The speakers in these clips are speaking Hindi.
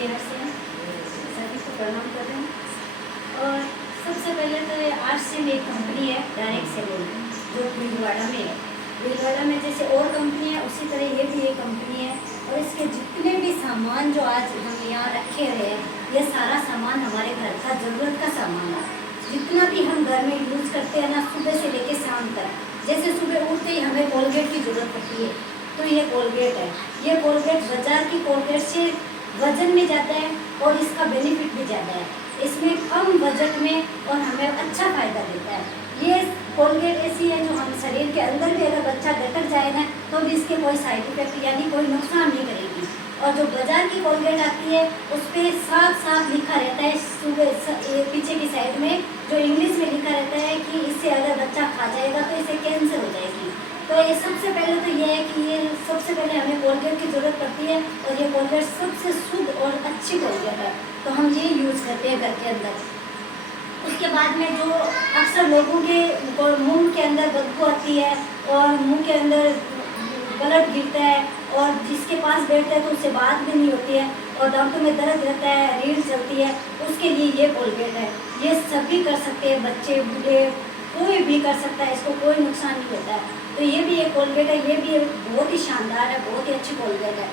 केयर से हैं, सभी को प्रणाम कर रहे हैं। और सबसे पहले तो ये RCM एक कंपनी है डायरेक्ट सेलिंग, जो भीलवाड़ा में है। भीलवाड़ा में जैसे और कंपनी है उसी तरह ये भी एक कंपनी है। और इसके जितने भी सामान जो आज हम यहाँ रखे हुए हैं, ये सारा सामान हमारे घर का ज़रूरत का सामान है। जितना भी हम घर में यूज़ करते हैं ना, सुबह से लेकर शाम तक, जैसे सुबह उठते ही हमें कोलगेट की ज़रूरत पड़ती है, तो ये कोलगेट है। ये कोलगेट बाजार की कोलगेट से वजन में ज़्यादा है और इसका बेनिफिट भी ज़्यादा है। इसमें कम बजट में और हमें अच्छा फ़ायदा देता है। ये कोलगेट ऐसी है जो हम शरीर के अंदर भी अगर बच्चा गटर जाए ना, तो भी इसके कोई साइड इफेक्ट यानी कोई नुकसान नहीं करेगी। और जो बाजार की कोलगेट आती है उस पर साफ साफ लिखा रहता है, सुबह पीछे की साइड में जो इंग्लिश में लिखा रहता है कि इससे अगर बच्चा खा जाएगा तो इसे कैंसर हो जाएगी। तो ये सबसे पहले तो ये है कि ये सबसे पहले हमें कोलगेट की ज़रूरत पड़ती है, और ये कोलगेट सबसे शुद्ध और अच्छी कोलगेट है, तो हम ये यूज़ करते हैं घर के अंदर। उसके बाद में जो अक्सर लोगों के मुंह के अंदर बदबू आती है और मुंह के अंदर ब्लड गिरता है, और जिसके पास बैठते हैं तो उससे बात भी नहीं होती है, और दांतों में दर्द रहता है, रीढ़ चलती है, उसके लिए ये कोलगेट है। ये सभी कर सकते हैं, बच्चे बूढ़े कोई भी कर सकता है, इसको कोई नुकसान नहीं होता है। तो ये भी एक कोलगेट है, ये भी बहुत ही शानदार है, बहुत ही अच्छी कोलगेट है।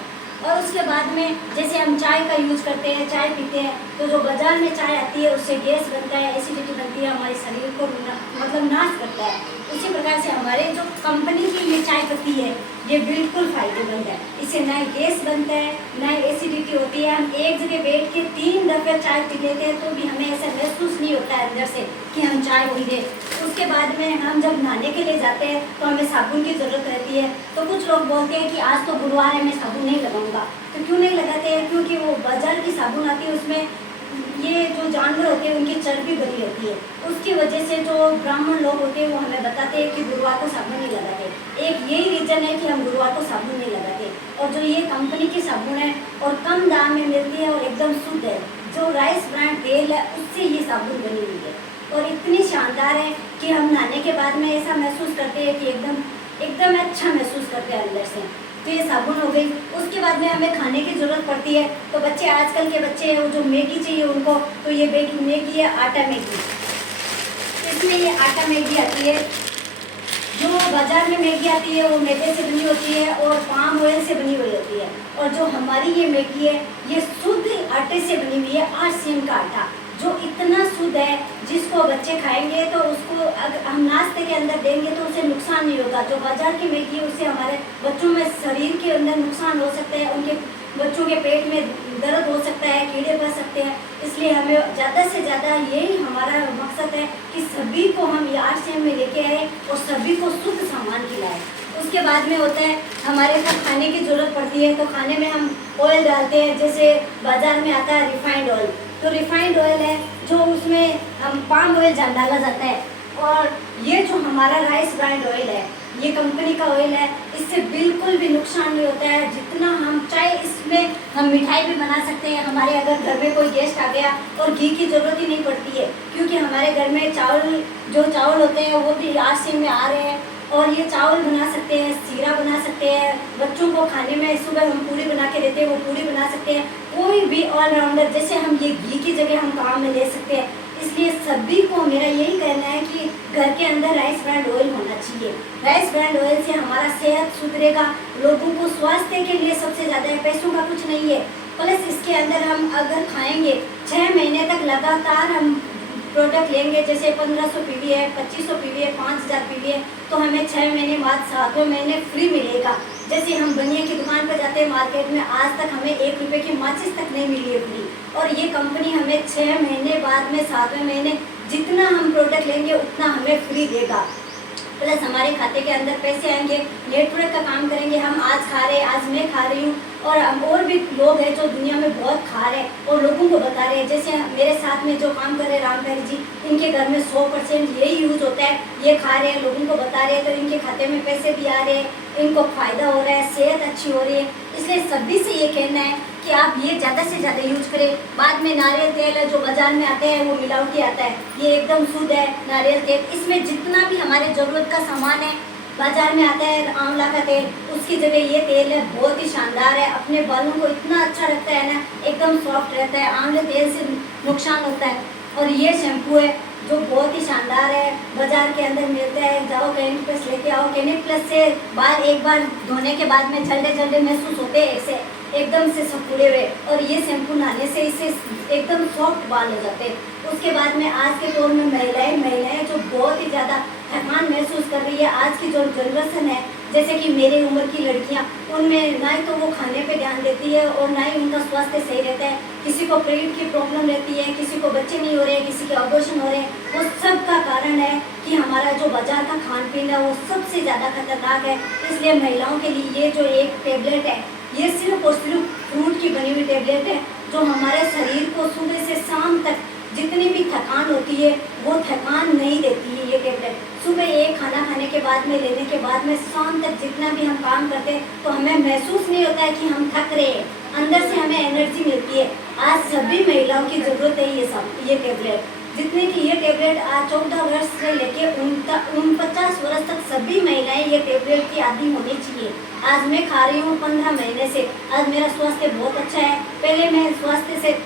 और उसके बाद में जैसे हम चाय का यूज़ करते हैं, चाय पीते हैं, तो जो बाजार में चाय आती है उससे गैस बनता है, एसिडिटी बनती है, हमारे शरीर को मतलब नाश करता है। उसी प्रकार से हमारे जो कंपनी की ये चाय पत्ती है, ये बिल्कुल फायदेमंद है। इससे ना गैस बनता है, ना एसिडिटी होती है। हम एक जगह बैठ के 3 दफ़े चाय पी लेते हैं तो भी हमें ऐसा महसूस नहीं होता है अंदर से कि हम चाय पी रहे। उसके बाद में हम जब नहाने के लिए जाते हैं तो हमें साबुन की ज़रूरत रहती है। तो कुछ लोग बोलते हैं कि आज तो गुरुवार है, मैं साबुन नहीं लगाऊंगा। तो क्यों नहीं लगाते हैं? क्योंकि वो बाजार की साबुन आती है, उसमें ये जो जानवर होते हैं उनकी चर्बी भरी होती है। उसकी वजह से जो ब्राह्मण लोग होते हैं वो हमें बताते हैं कि गुरुवार को साबुन नहीं लगाते। एक यही रीज़न है कि हम गुरुवार को साबुन नहीं लगाते। और जो ये कंपनी की साबुन है और कम दाम में मिलती है और एकदम शुद्ध है, जो राइस ब्रांड तेल है उससे ये साबुन बनी हुई है, और इतनी शानदार है कि हम नहाने के बाद में ऐसा महसूस करते हैं कि एकदम अच्छा महसूस करते हैं अंदर से। तो ये साबुन हो गई। उसके बाद में हमें खाने की ज़रूरत पड़ती है, तो बच्चे आजकल के बच्चे हैं वो जो मैगी चाहिए उनको, तो ये मैगी है आटा मैगी। इसमें ये आटा मैगी आती है। जो बाज़ार में मैगी आती है वो मैदे से बनी होती है और पाम ऑयल से बनी हुई होती है, और जो हमारी ये मैगी है ये शुद्ध आटे से बनी हुई है, RCM का आटा, जो इतना शुद्ध है जिसको बच्चे खाएंगे तो उसको अगर हम नाश्ते के अंदर देंगे तो उसे नुकसान नहीं होगा। जो बाजार की मैगी है उससे हमारे बच्चों में शरीर के अंदर नुकसान हो सकता है, उनके बच्चों के पेट में दर्द हो सकता है, कीड़े पड़ सकते हैं। इसलिए हमें ज़्यादा से ज़्यादा यही हमारा मकसद है कि सभी को हम ये RCM में लेके आए और सभी को शुद्ध सामान खिलाएं। उसके बाद में होता है हमारे को खाने की ज़रूरत पड़ती है, तो खाने में हम ऑयल डालते हैं। जैसे बाज़ार में आता है रिफाइंड ऑयल, तो रिफाइंड ऑयल है जो उसमें हम पाम ऑयल डाला जाता है। और ये जो हमारा राइस ब्रांड ऑयल है, ये कंपनी का ऑयल है, इससे बिल्कुल भी नुकसान नहीं होता है। जितना हम चाहे इसमें हम मिठाई भी बना सकते हैं। हमारे अगर घर में कोई गेस्ट आ गया और घी की ज़रूरत ही नहीं पड़ती है, क्योंकि हमारे घर में चावल होते हैं वो भी RCM में आ रहे हैं, और ये चावल बना सकते हैं, सीरा बना सकते हैं। बच्चों को खाने में सुबह हम पूरी बना के देते हैं, वो पूरी बना सकते हैं। कोई भी ऑलराउंडर, जैसे हम ये घी की जगह हम काम में ले सकते हैं। इसलिए सभी को मेरा यही कहना है कि घर के अंदर राइस ब्रांड ऑयल होना चाहिए। राइस ब्रांड ऑयल से हमारा सेहत सुधरेगा, लोगों को स्वास्थ्य के लिए सबसे ज़्यादा है, पैसों का कुछ नहीं है। प्लस इसके अंदर हम अगर खाएंगे 6 महीने तक लगातार हम प्रोडक्ट लेंगे, जैसे 1500 PV है, 2500 PV है, 5000 PV है, तो हमें 6 महीने बाद 7वें महीने फ्री मिलेगा। जैसे हम बनिया की दुकान पर जाते हैं मार्केट में, आज तक हमें 1 रुपये की माचिस तक नहीं मिली है फ्री, और ये कंपनी हमें 6 महीने बाद में 7वें महीने जितना हम प्रोडक्ट लेंगे उतना हमें फ्री देगा। प्लस हमारे खाते के अंदर पैसे आएंगे, नेटवर्क का काम करेंगे। हम आज खा रहे हैं, आज मैं खा रही हूँ, और भी लोग हैं जो दुनिया में बहुत खा रहे हैं और लोगों को बता रहे हैं। जैसे मेरे साथ में जो काम कर रहे हैं रामपहरी जी, इनके घर में 100% यही यूज होता है, ये खा रहे हैं, लोगों को बता रहे हैं, तो इनके खाते में पैसे भी आ रहे हैं, इनको फ़ायदा हो रहा है, सेहत अच्छी हो रही है। इसलिए सभी से ये कहना है कि आप ये ज़्यादा से ज़्यादा यूज करें। बाद में नारियल तेल है जो बाज़ार में आते हैं वो मिलावटी आता है, ये एकदम शुद्ध है नारियल तेल। इसमें जितना भी हमारे ज़रूरत का सामान है बाजार में आता है आंवला का तेल, उसकी जगह ये तेल है, बहुत ही शानदार है, अपने बालों को इतना अच्छा रखता है ना, एकदम सॉफ्ट रहता है, आंवले तेल से नुकसान होता है। और ये शैम्पू है जो बहुत ही शानदार है, बाजार के अंदर मिलता है, जाओ क्लिनिक प्लस लेके आओ। क्लिनिक प्लस से बाल एक बार धोने के बाद में झलडे झलडे महसूस होते हैं, ऐसे एकदम से सिकुड़े हुए, और ये शैम्पू नहाने से इससे एकदम सॉफ्ट बाल हो जाते हैं। उसके बाद में आज के दौर में महिलाएं जो बहुत ही ज़्यादा थकान महसूस कर रही है, आज की जो जनरेशन है, जैसे कि मेरे उम्र की लड़कियां, उनमें ना ही तो वो खाने पे ध्यान देती है और ना ही उनका स्वास्थ्य सही रहता है। किसी को पेट की प्रॉब्लम रहती है, किसी को बच्चे नहीं हो रहे, किसी के अबॉर्शन हो रहे हैं। वो सब का कारण है कि हमारा जो बाजार का खान पीन है वो सबसे ज़्यादा खतरनाक है। इसलिए महिलाओं के लिए ये जो एक टेबलेट है, ये सिर्फ और सिर्फ फ्रूट की बनी हुई टेबलेट है, जो हमारे शरीर को सुबह से शाम तक जितनी भी थकान होती है वो थकान नहीं देती है। ये टेबलेट सुबह एक खाना खाने के बाद में लेने के बाद में शाम तक जितना भी हम काम करते हैं तो हमें महसूस नहीं होता है कि हम थक रहे हैं, अंदर से हमें एनर्जी मिलती है। आज सभी महिलाओं की ज़रूरत है ये टेबलेट, जितने की ये टेबलेट आज 14 वर्ष से लेके 49 वर्ष तक सभी महिलाएं ये टेबलेट की आदी होनी चाहिए। आज मैं खा रही हूँ 15 महीने से, आज मेरा स्वास्थ्य बहुत अच्छा है। पहले मैं स्वास्थ्य से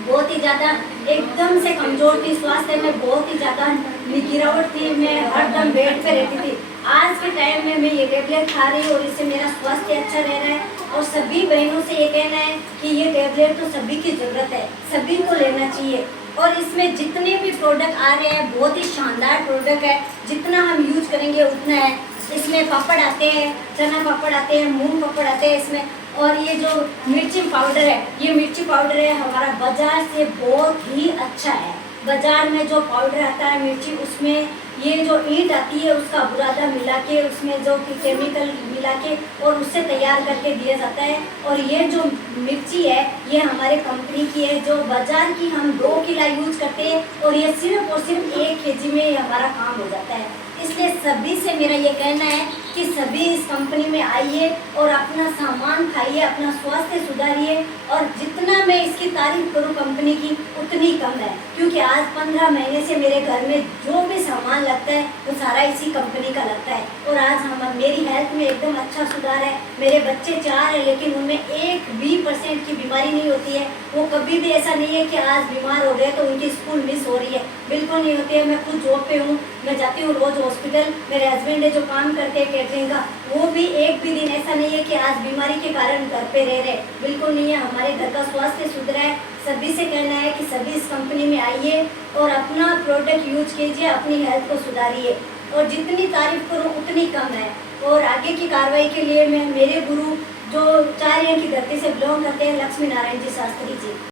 बहुत ही ज़्यादा एकदम से कमज़ोर थी, स्वास्थ्य में बहुत ही ज़्यादा गिरावट थी, मैं हरदम बेड पे रहती थी। आज के टाइम में मैं ये टेबलेट खा रही हूँ और इससे मेरा स्वास्थ्य अच्छा रह रहा है। और सभी बहनों से ये कहना है कि ये टेबलेट तो सभी की ज़रूरत है, सभी को लेना चाहिए। और इसमें जितने भी प्रोडक्ट आ रहे हैं बहुत ही शानदार प्रोडक्ट है, जितना हम यूज करेंगे उतना है। इसमें पापड़ आते हैं, चना पापड़ आते हैं, मूंग पापड़ आते हैं इसमें। और ये जो मिर्ची पाउडर है, ये मिर्ची पाउडर है हमारा बाजार से बहुत ही अच्छा है। बाजार में जो पाउडर आता है मिर्ची, उसमें ये जो ईंट आती है उसका बुरादा मिला के, उसमें जो केमिकल मिला के और उससे तैयार करके दिया जाता है। और ये जो मिर्ची है ये हमारे कंपनी की है, जो बाजार की हम 2 किलो यूज करते हैं और ये सिर्फ और सिर्फ 1 kg में हमारा काम हो जाता है। इसलिए सभी से मेरा ये कहना है कि सभी इस कंपनी में आइए और अपना सामान खाइए, अपना स्वास्थ्य सुधारिए। और जितना मैं इसकी तारीफ करूं कंपनी की उतनी कम है, क्योंकि आज 15 महीने से मेरे घर में जो भी सामान लगता है वो सारा इसी कंपनी का लगता है। और आज मेरी हेल्थ में एकदम अच्छा सुधार है। मेरे बच्चे 4 हैं लेकिन उनमें 1% की बीमारी नहीं होती है। वो कभी भी ऐसा नहीं है कि आज बीमार हो गए तो उनकी स्कूल मिस हो रही है, बिल्कुल नहीं होती है। मैं खुद जॉब पे हूँ, मैं जाती हूँ रोज़ हॉस्पिटल। मेरे हस्बैंड है जो काम करते हैं कैटरिंग का, वो भी एक भी दिन ऐसा नहीं है कि आज बीमारी के कारण घर पे रह रहे, बिल्कुल नहीं है। हमारे घर का स्वास्थ्य सुधरा है। सभी से कहना है कि सभी इस कंपनी में आइए और अपना प्रोडक्ट यूज कीजिए, अपनी हेल्थ को सुधारिए। और जितनी तारीफ करूँ उतनी कम है। और आगे की कार्रवाई के लिए मैं मेरे गुरु जो 4 की धरती से बिलोंग करते हैं, लक्ष्मी नारायण जी शास्त्री जी।